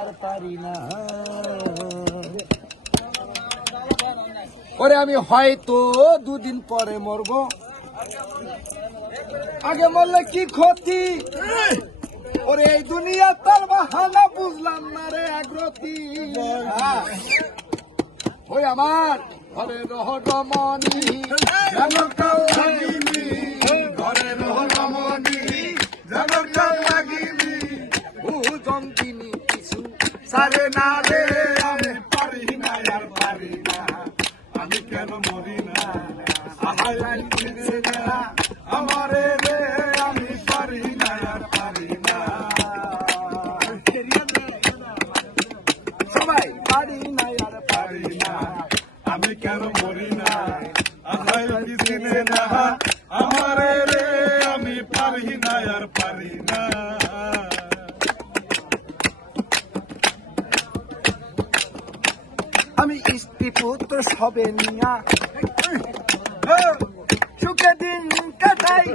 আর পারি না। ওরে আমি হয়তো দুদিন পরে মরবো, আগে মরলে কি ক্ষতি? ওরে এই দুনিয়া তার বাহানা বুঝলাম না রে একরতি। ওই আমার ঘরে রহমনি ঘরে রহমনি জন্তিনি কিছু সারে না রে, আমি পারি না আর পারি না, আমি কেন মরি না আমারে রে, আমি পারি না আর পারি না, সবাই পারি না আর পারি না, আমি কেন মরি না আমারে রে, আমি পারি না আর পারি না। আমি স্ত্রী পুত্র সবে নিয়া সুখে দিন কাটাই,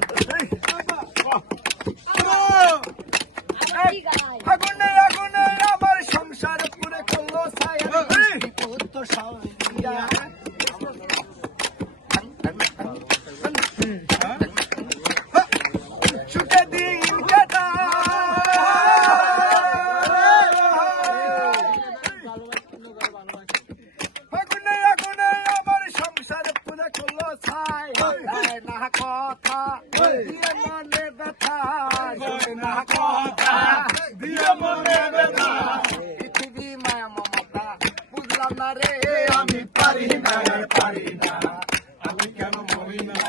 আগুনে আগুনে আমার সংসার পুরে করলো ছায়া, স্ত্রী পুত্র সবে নিয়া সুখে দিন কাটাই, আগুনে আগুনে আমার সংসার পুরে করলো ছায়া, না কথা দিয়ে মনে ব্যথা, না কথা দিয়ে মনে ব্যথা, পৃথিবী মায়া মমতা বুঝলাম না রে, আমি পারি না পারি না, আমি কেন মরি না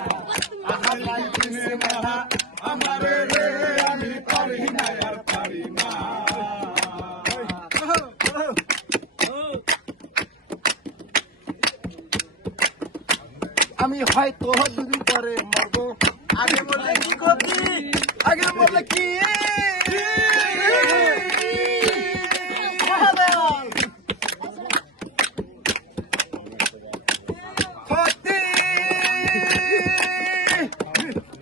আমারে রে, আমি পারি না আর পারি না। আমি হয়তো দুদিন পরে মরবো, আগে মরলে কি ক্ষতি? আগে মরলে কি ক্ষতি?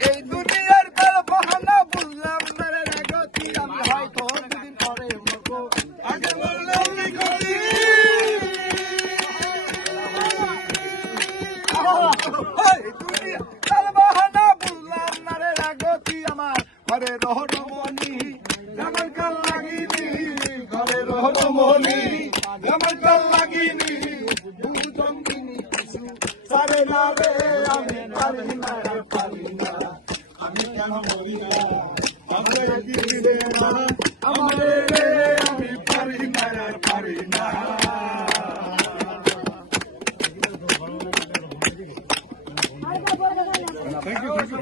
এই দুনিয়ার তার বাহানা বুঝলাম না রে গতি, আমি হয়তো দুদিন পরে মরবো, আগে মরলে কি ক্ষতি? তার বাহানা বুঝলাম না রে গতি, আমার ঘরে রহমনি আমার কাল লাগিনি, ঘরে রহমনি আমার কাল লাগিনি, দুজন দিনই কিছু সারে না রে, আমি পারি না পারি না, আমি কেন মরি না আমারে রে, আমি পারি না পারি না।